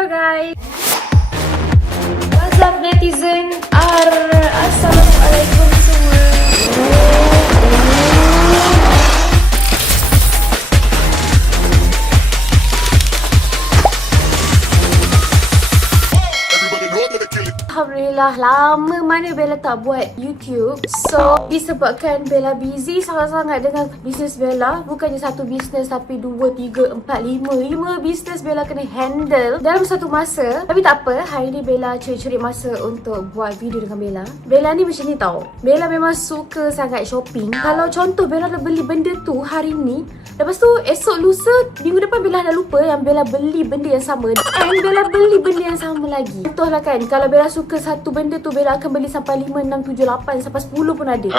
Hello guys. What's up netizen? Assalamualaikum semua. Alhamdulillah, lama mana Bella tak buat YouTube. So, disebabkan Bella busy sangat-sangat dengan bisnes Bella. Bukannya satu bisnes tapi 2, 3, 4, 5 bisnes Bella kena handle dalam satu masa. Tapi tak apa, hari ni Bella curi-curi masa untuk buat video dengan Bella. Bella ni macam ni tau, Bella memang suka sangat shopping. Kalau contoh Bella dah beli benda tu hari ni, lepas tu esok lusa, minggu depan Bella dah lupa yang Bella beli benda yang sama. And Bella beli benda yang sama lagi. Contohlah kan, kalau Bella suka satu benda tu, Bella akan beli sampai 5, 6, 7, 8 sampai 10 pun ada.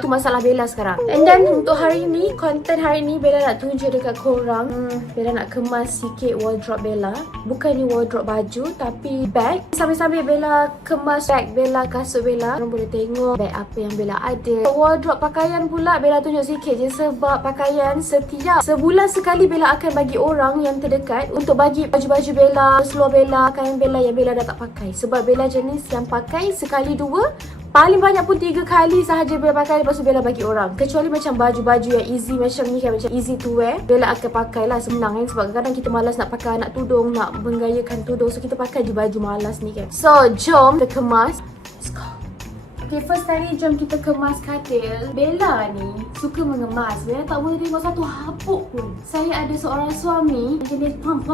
Itu masalah Bella sekarang. And then untuk hari ni, konten hari ni Bella nak tunjuk dekat korang, Bella nak kemas sikit wardrobe Bella. Bukannya wardrobe baju tapi bag. Sambil-sambil Bella kemas bag Bella, kasut Bella, korang boleh tengok bag apa yang Bella ada. Wardrobe pakaian pula Bella tunjuk sikit je, sebab pakaian setiap sebulan sekali Bella akan bagi orang yang terdekat untuk bagi baju-baju Bella, seluar Bella, kain Bella yang Bella dah tak pakai. Sebab Bella jenis yang pakai sekali 2, paling banyak pun 3 kali sahaja Bella pakai, lepas tu Bella bagi orang. Kecuali macam baju-baju yang easy macam ni kan, macam easy to wear, Bella akan pakai lah, senang kan. Sebab kadang kita malas nak pakai anak tudung, nak menggayakan tudung, so kita pakai je baju malas ni kan. So jom kita kemas. Let's go. Okay, first kali jom kita kemas katil. Bella ni suka mengemas. Bella tak boleh tengok satu hapuk pun. Saya ada seorang suami jenis pam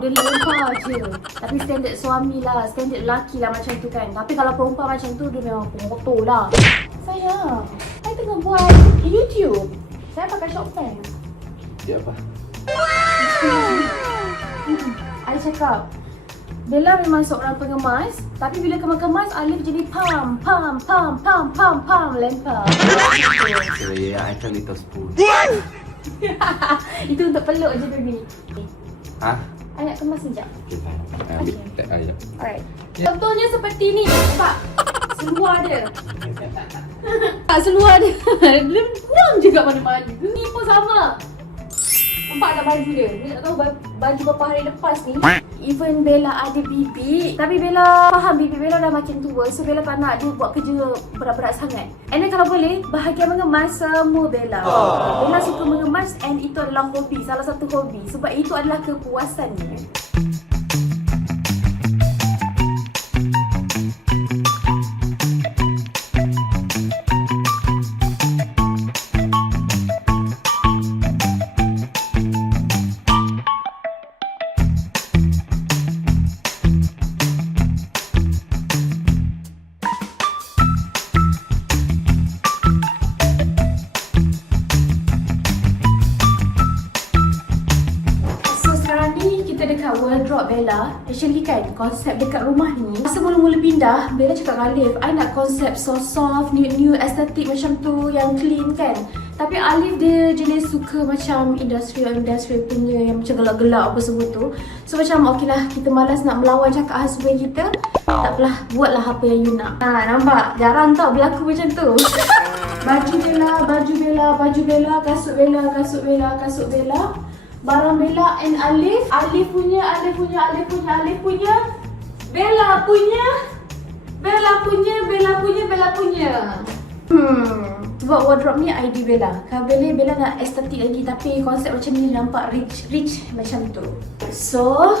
dia lempar je. Tapi standard suami lah, standard lelaki lah macam tu kan. Tapi kalau perempuan macam tu, dia memang pengotor lah. Saya tengah buat YouTube. Saya pakai Shoppan. Dia apa? I cakap Bella memang seorang pengemas, tapi bila kemas Alif jadi pam lempar. So yeah, I can little spoon. Itu untuk peluk je baby. Hah? I nak kemas sekejap. Okay, fine. Ambil tag aja. Alright. Contohnya seperti ni, nampak? Seluar dia. Seluar dia. Dia juga mana-mana. Ni pun sama. Nampak tak baju dia? Dia tak tahu baju beberapa hari lepas ni. Even Bella ada bibik, tapi Bella faham bibik Bella dah makin tua, so Bella tak nak dia buat kerja berat-berat sangat. And then kalau boleh, bahagian mengemas semua Bella. Bella suka mengemas and itu adalah hobi, salah satu hobi. Sebab itu adalah kepuasannya. Dekat wardrobe Bella, actually kan konsep dekat rumah ni, masa mula-mula pindah, Bella cakap dengan Alif, I nak konsep so soft, new aesthetic macam tu, yang clean kan. Tapi Alif dia jenis suka macam industrial punya yang macam gelap-gelap apa semua tu. So macam okey lah, kita malas nak melawan cakap husband kita, tak apalah, buatlah apa yang you nak. Nampak? Jarang tau berlaku macam tu. Baju Bella, kasut Bella, barang Bella and Alif punya, Bella punya. Sebab wardrobe ni idea Bella. Kalau Bella nak estetik lagi, tapi konsep macam ni nampak rich macam tu. So,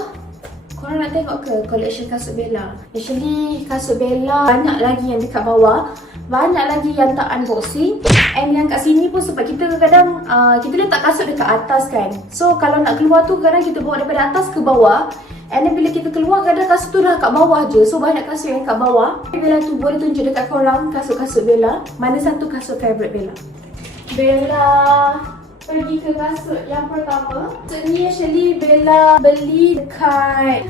korang nak tengok ke collection kasut Bella? Actually, kasut Bella banyak lagi yang dekat bawah, banyak lagi yang tak unboxing. And yang kat sini pun sebab kita kadang kita letak kasut dekat atas kan. So kalau nak keluar tu kadang kita bawa daripada atas ke bawah. And then bila kita keluar kadang kasut tu dah kat bawah je. So banyak kasut yang kat bawah. Bella tu boleh tunjuk dekat korang kasut-kasut Bella. Mana satu kasut favourite Bella? Bella pergi ke kasut yang pertama. Kasut ni actually Bella beli dekat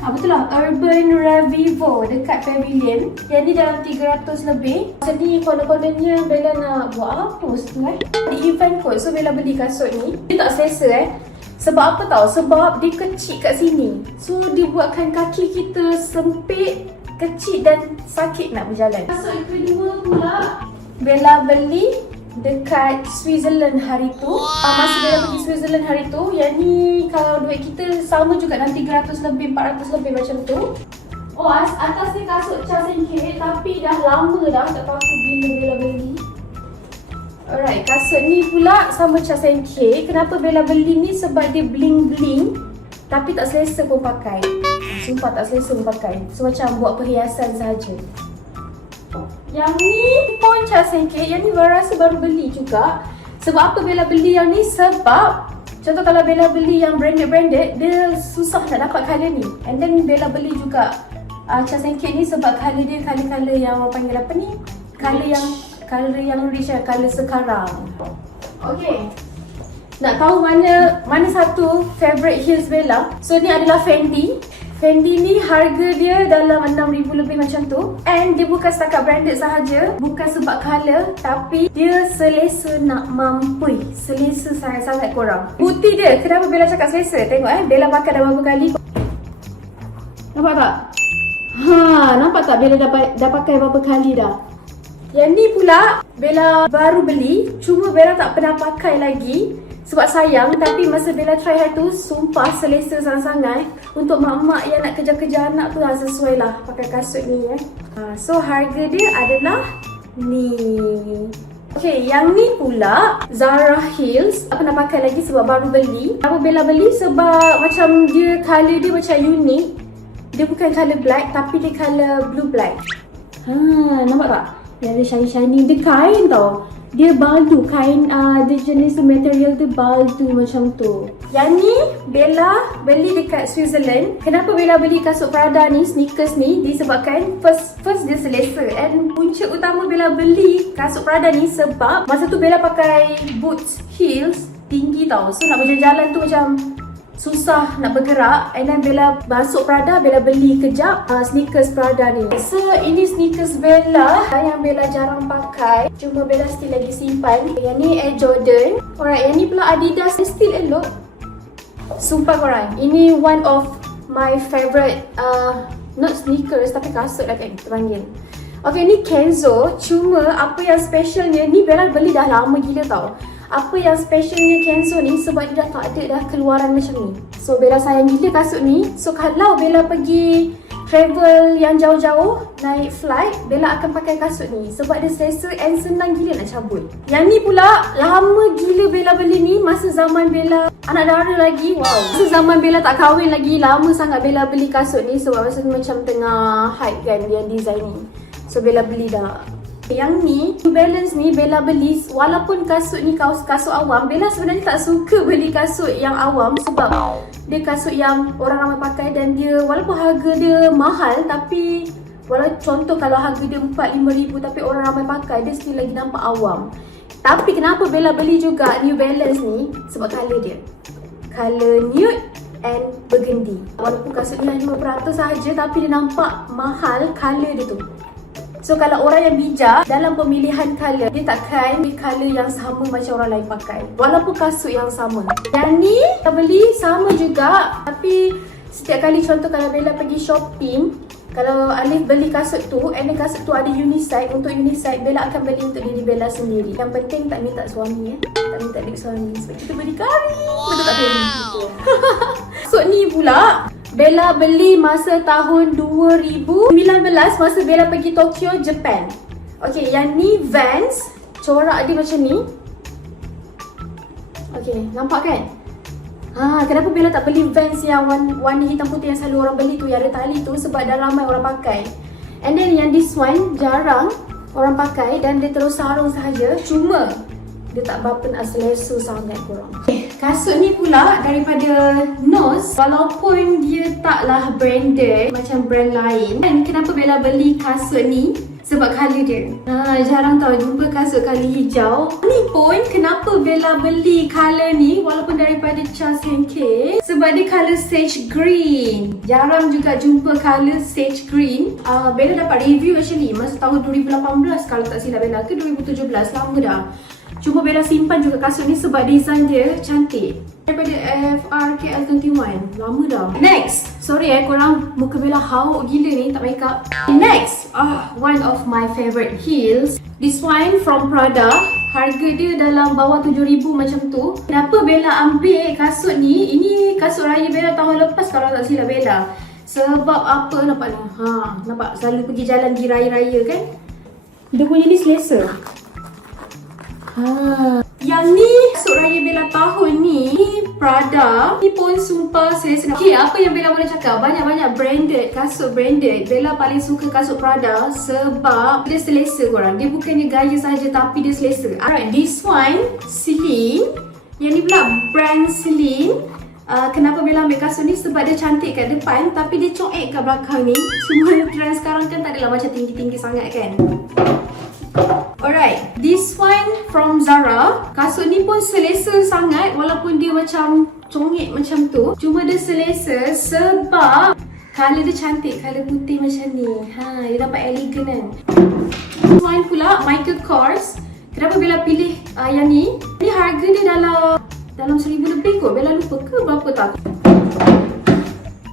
Urban Revivo dekat Pavilion. Yang ni dalam 300 lebih. Masa ni kononnya Bella nak buat apa tu di event kot. So Bella beli kasut ni. Dia tak selesa sebab apa tau? Sebab dia kecil kat sini. So dia buatkan kaki kita sempit, kecil dan sakit nak berjalan. Kasut yang kedua pula Bella beli dekat Switzerland hari tu. Masa Bella pergi Switzerland hari tu, yang ni kalau duit kita sama juga dalam 300 lebih, 400 lebih macam tu. Oh, atas ni kasut Charles & Kate tapi dah lama dah, tak tahu aku bila Bella beli. Alright, kasut ni pula sama Charles & Kate. Kenapa Bella beli ni? Sebab dia bling-bling tapi tak selesa pun pakai. Sumpah tak selesa pun pakai. So macam buat perhiasan saja. Yang ni pun Charles & Kate. Yang ni Bella rasa baru beli juga. Sebab apa Bella beli yang ni? Sebab contoh kalau Bella beli yang branded, dia susah nak dapat colour ni. And then Bella beli juga Charles & Kate ni sebab colour dia colour yang orang panggil apa ni? Colour yang rich, colour sekarang. Okay. Nak tahu mana satu favourite heels Bella? So ni adalah Fendi. Fendi ni harga dia dalam 6,000 lebih macam tu. And dia bukan setakat branded sahaja, bukan sebab colour, tapi dia selesa nak mampui. Selesa sangat-sangat korang. Putih dia, kenapa Bella cakap selesa? Tengok Bella pakai dah berapa kali. Nampak tak? Nampak tak Bella dah pakai berapa kali dah? Yang ni pula Bella baru beli, cuma Bella tak pernah pakai lagi sebab sayang. Tapi masa Bella try hari tu, sumpah selesa sangat-sangat. Untuk mak-mak yang nak kejar-kejar anak tu sesuai lah pakai kasut ni So harga dia adalah ni. Okay, yang ni pula Zara Heels. Tak pernah pakai lagi sebab baru beli. Kenapa Bella beli? Sebab macam dia colour dia macam unik. Dia bukan colour black tapi dia colour blue black. Nampak tak? Dia ada shiny-shiny. Dia kain tau. Dia baldu. Kain dia jenis material dia baldu macam tu. Yang ni Bella beli dekat Switzerland. Kenapa Bella beli kasut Prada ni, sneakers ni? Disebabkan first dia selesa. And punca utama Bella beli kasut Prada ni sebab masa tu Bella pakai boots heels tinggi tau. So nak berjalan-jalan tu macam susah nak bergerak. And then Bella masuk Prada, Bella beli kejap sneakers Prada ni. So ini sneakers Bella yang Bella jarang pakai, cuma Bella still lagi simpan. Yang ni Air Jordan. Alright, yang ni pula Adidas. Still elok. Sumpah korang, ini one of my favourite not sneakers tapi kasut lah kan kita panggil. Okay, ni Kenzo. Cuma apa yang specialnya ni, Bella beli dah lama gila tau. Apa yang specialnya Kenzo ni sebab dia dah tak ada dah keluaran macam ni. So Bella sayang gila kasut ni. So kalau Bella pergi travel yang jauh-jauh, naik flight, Bella akan pakai kasut ni sebab dia selesa and senang gila nak cabut. Yang ni pula lama gila Bella beli ni, masa zaman Bella anak dara lagi. Wow. Masa zaman Bella tak kahwin lagi, lama sangat Bella beli kasut ni sebab masa tu macam tengah hype kan yang design ni. So Bella beli dah. Yang ni, New Balance ni Bella beli walaupun kasut ni kasut awam. Bella sebenarnya tak suka beli kasut yang awam sebab dia kasut yang orang ramai pakai dan dia walaupun harga dia mahal tapi contoh kalau harga dia 4-5 ribu tapi orang ramai pakai, dia still lagi nampak awam. Tapi kenapa Bella beli juga New Balance ni? Sebab colour dia. Colour nude and burgundy. Walaupun kasut ni hanya 5% sahaja tapi dia nampak mahal colour dia tu. So kalau orang yang bijak dalam pemilihan colour, dia takkan beli colour yang sama macam orang lain pakai walaupun kasut yang sama. Yang ni kita beli sama juga, tapi setiap kali contoh kalau Bella pergi shopping, kalau Alif beli kasut tu and kasut tu ada unisex, untuk unisex Bella akan beli untuk diri Bella sendiri. Yang penting tak minta suami tak minta duit suami sebab kita beli kari. Betul tak beli? Kasut ni pula Bella beli masa tahun 2019 masa Bella pergi Tokyo, Japan. Okay, yang ni Vans. Corak dia macam ni. Okay, nampak kan? Kenapa Bella tak beli Vans yang warna hitam putih yang selalu orang beli tu, yang ada tali tu? Sebab dah ramai orang pakai. And then yang this one jarang orang pakai dan dia terus sarung sahaja. Cuma dia tak berapa nak selesa sangat korang. Kasut ni pula daripada Nose. Walaupun dia taklah branded macam brand lain. Dan kenapa Bella beli kasut ni? Sebab colour dia. Jarang tau jumpa kasut colour hijau. Ni pun kenapa Bella beli colour ni walaupun daripada Charles & Kate. Sebab dia colour sage green. Jarang juga jumpa colour sage green. Bella dapat review actually masa tahun 2018 kalau tak silap Bella, ke 2017, lama dah. Cuma Bella simpan juga kasut ni sebab design dia cantik. Daripada FRKL21. Lama dah. Next. Sorry korang muka Bella hauk gila ni, tak makeup. Next. One of my favourite heels. This one from Prada. harga dia dalam bawah 7,000 macam tu. Kenapa Bella ambil kasut ni? Ini kasut raya Bella tahun lepas kalau tak silap Bella. Sebab apa nampak ni? Nampak selalu pergi jalan di raya-raya kan? Dia punya ni selesa. Yang ni kasut raya Bella tahun ni Prada. Ni pun sumpah selesa. Okay, apa yang Bella boleh cakap? Banyak-banyak branded, kasut branded. Bella paling suka kasut Prada sebab dia selesa korang. Dia bukannya gaya saja tapi dia selesa. Alright, this one Celine. Yang ni pula brand Celine. Kenapa Bella ambil kasut ni? Sebab dia cantik kat depan tapi dia coek kat belakang ni. Cuma trend sekarang kan tak adalah macam tinggi-tinggi sangat kan. Alright, this one from Zara. Kasut ni pun selesa sangat walaupun dia macam congek macam tu. Cuma dia selesa sebab colour dia cantik, colour putih macam ni. Dia dapat elegan kan. This one pula Michael Kors. Kenapa Bella pilih yang ni? Ni harga dia dalam 1,000 lebih kot. Bella lupa ke berapa tak?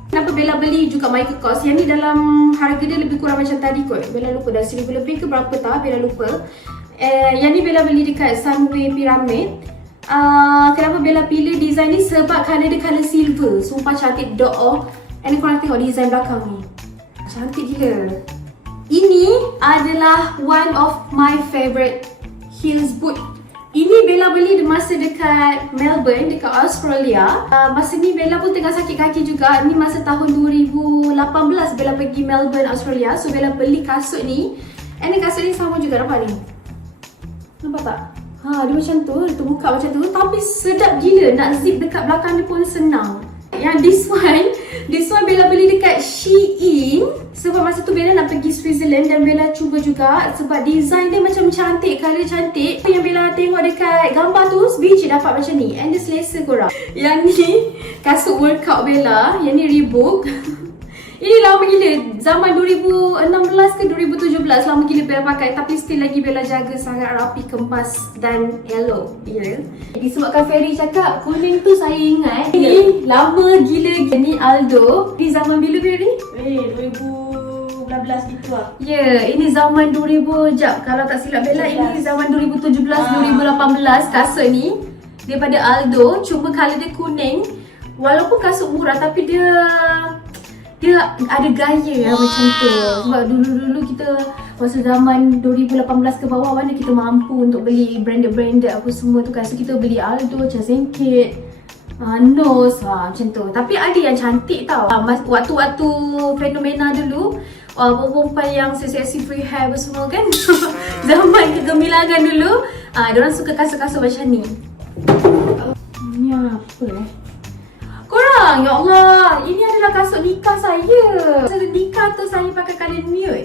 Kenapa Bella beli juga Michael Kors? Yang ni dalam harga dia lebih kurang macam tadi kot. Bella lupa dah 1,000 lebih ke berapa tak? Bella lupa. Yang ni Bella beli dekat Sunway Pyramid. Kenapa Bella pilih design ni? Sebab colour dia colour silver. Sumpah cantik doh. And korang tengok design belakang ni. Cantik gila. Ini adalah one of my favourite heels boot. Ini Bella beli masa dekat Melbourne, dekat Australia. Masa ni Bella pun tengah sakit kaki juga. Ni masa tahun 2018 Bella pergi Melbourne, Australia. So Bella beli kasut ni. And ni kasut ni sama juga, nampak ni? Nampak tak? Dia macam tu, dia terbuka macam tu. Tapi sedap gila, nak zip dekat belakang dia pun senang. Yang this one Bella beli dekat Shein. Sebab masa tu Bella nak pergi Switzerland dan Bella cuba juga. Sebab design dia macam cantik, colour cantik. Yang Bella tengok dekat gambar tu, biji dapat macam ni. And dia selesa korang. Yang ni kasut workout Bella. Yang ni Reebok. Ini lama gila. Zaman 2016 ke 2017 lama gila Bella pakai. Tapi still lagi Bella jaga sangat rapi, kemas dan elok. Ya. Disebabkan Ferry cakap kuning tu saya ingat. Ini lama gila. Ini Aldo. Ini zaman bila Ferry? 2016 gitu lah. Ya, ini zaman 2000 jap. Kalau tak silap Bella, ini zaman 2017-2018 kasut ni. Daripada Aldo. Cuma colour dia kuning. Walaupun kasut murah tapi dia ada gaya macam tu. Sebab dulu-dulu kita masa zaman 2018 ke bawah mana kita mampu untuk beli branded apa semua tu kan. So kita beli Aldo, Charles & Keith, Nose macam tu. Tapi ada yang cantik tau. Waktu-waktu fenomena dulu, perempuan yang seksi free hair apa semua kan. Zaman kegemilangan dulu, diorang suka kasut-kasut macam ni. Ni apa korang, ya Allah, ini adalah kasut nikah saya. Masa nikah tu saya pakai colour nude.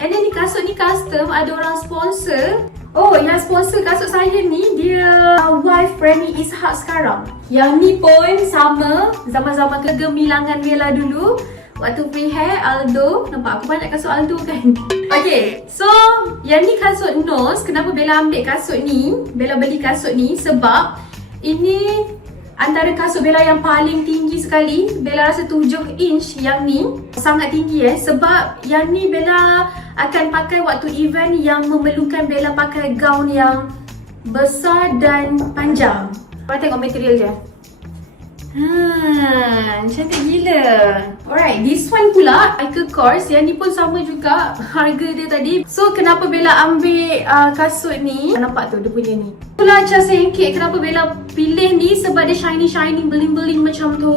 And then ni kasut ni custom, ada orang sponsor. Oh, yang sponsor kasut saya ni, dia wife Remy Ishak sekarang. Yang ni pun sama, zaman-zaman kegemilangan Bella dulu. Waktu free hair, Aldo. Nampak aku banyak kasut Aldo kan? Okay, so yang ni kasut Nose. Kenapa Bella ambil kasut ni? Bella beli kasut ni sebab ini antara kasut Bella yang paling tinggi sekali. Bella rasa 7 inch yang ni. Sangat tinggi sebab yang ni Bella akan pakai waktu event yang memerlukan Bella pakai gaun yang besar dan panjang. Korang tengok material dia. Cantik gila. Alright, this one pula Michael Kors. Yang ni pun sama juga harga dia tadi. So kenapa Bella ambil kasut ni? Nampak tu dia punya ni. Itulah Charles & Keith. Kenapa Bella pilih ni? Sebab dia shiny bling-bling macam tu.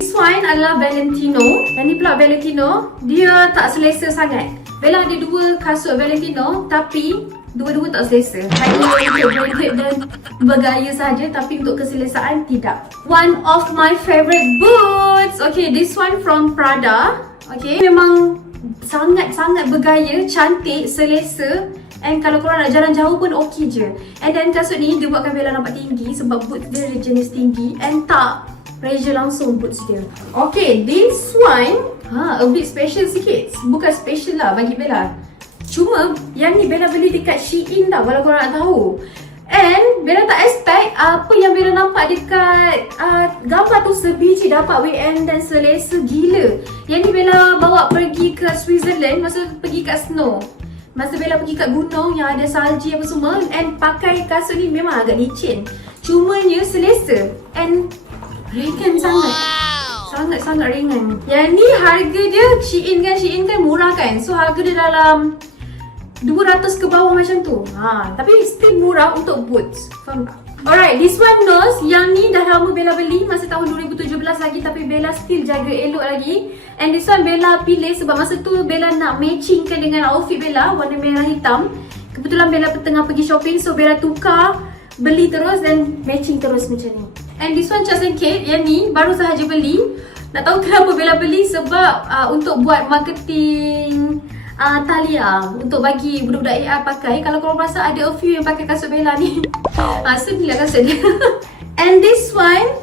This one adalah Valentino. Yang ni pula Valentino. Dia tak selesa sangat. Bella ada dua kasut Valentino tapi dua-dua tak selesa. Hanya untuk branded dan bergaya saja tapi untuk keselesaan tidak. One of my favorite boots. Okay, this one from Prada. Okay, memang sangat-sangat bergaya, cantik, selesa. And kalau korang nak jalan jauh pun okey je. And then kasut ni dia buatkan Bella nampak tinggi sebab boots dia jenis tinggi. And tak pressure langsung boots dia. Okay, this one a bit special sikit. Bukan special lah bagi Bella. Cuma yang ni Bella beli dekat Shein tau, kalau korang nak tahu. And Bella tak expect apa yang Bella nampak dekat gambar tu sebiji dapat WM dan selesa gila. Yang ni Bella bawa pergi ke Switzerland masa pergi kat snow. Masa Bella pergi kat gunung yang ada salji apa semua, and pakai kasut ni memang agak licin. Cumanya selesa and ringan sangat. Sangat-sangat ringan. Yang ni harga dia Shein kan murah kan. So harga dia dalam 200 ke bawah macam tu. Tapi still murah untuk boots. Faham tak? Alright, this one nose. Yang ni dah lama Bella beli, masa tahun 2017 lagi, tapi Bella still jaga elok lagi. And this one Bella pilih sebab masa tu Bella nak matchingkan dengan outfit Bella, warna merah hitam. Kebetulan Bella tengah pergi shopping, so Bella tukar, beli terus dan matching terus macam ni. And this one Charles & Kate, yang ni baru sahaja beli. Nak tahu kenapa Bella beli? Sebab untuk buat marketing Thalia, untuk bagi budak-budak AI pakai. Kalau korang rasa ada a few yang pakai kasut Bella ni. Sedih lah kasut dia. And this one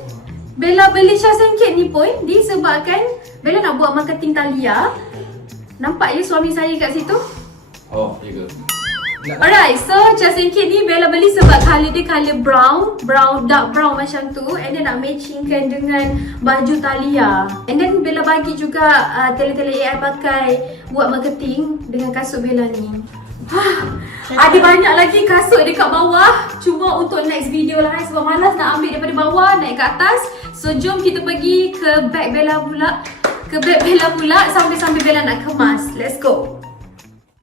Bella beli Charles & Kate ni pun disebabkan Bella nak buat marketing Thalia. Nampak je suami saya kat situ? Oh, ya ke? Alright, so Charles & Kate ni Bella beli sebab colour dia colour brown, dark brown macam tu. And then nak matchingkan dengan baju Thalia. And then Bella bagi juga tele-tele AI pakai buat marketing dengan kasut Bella ni. Ada banyak lagi kasut dekat bawah. Cuma untuk next video lah sebab malas nak ambil daripada bawah naik ke atas. So jom kita pergi ke bag Bella pula. Sambil-sambil Bella nak kemas. Let's go.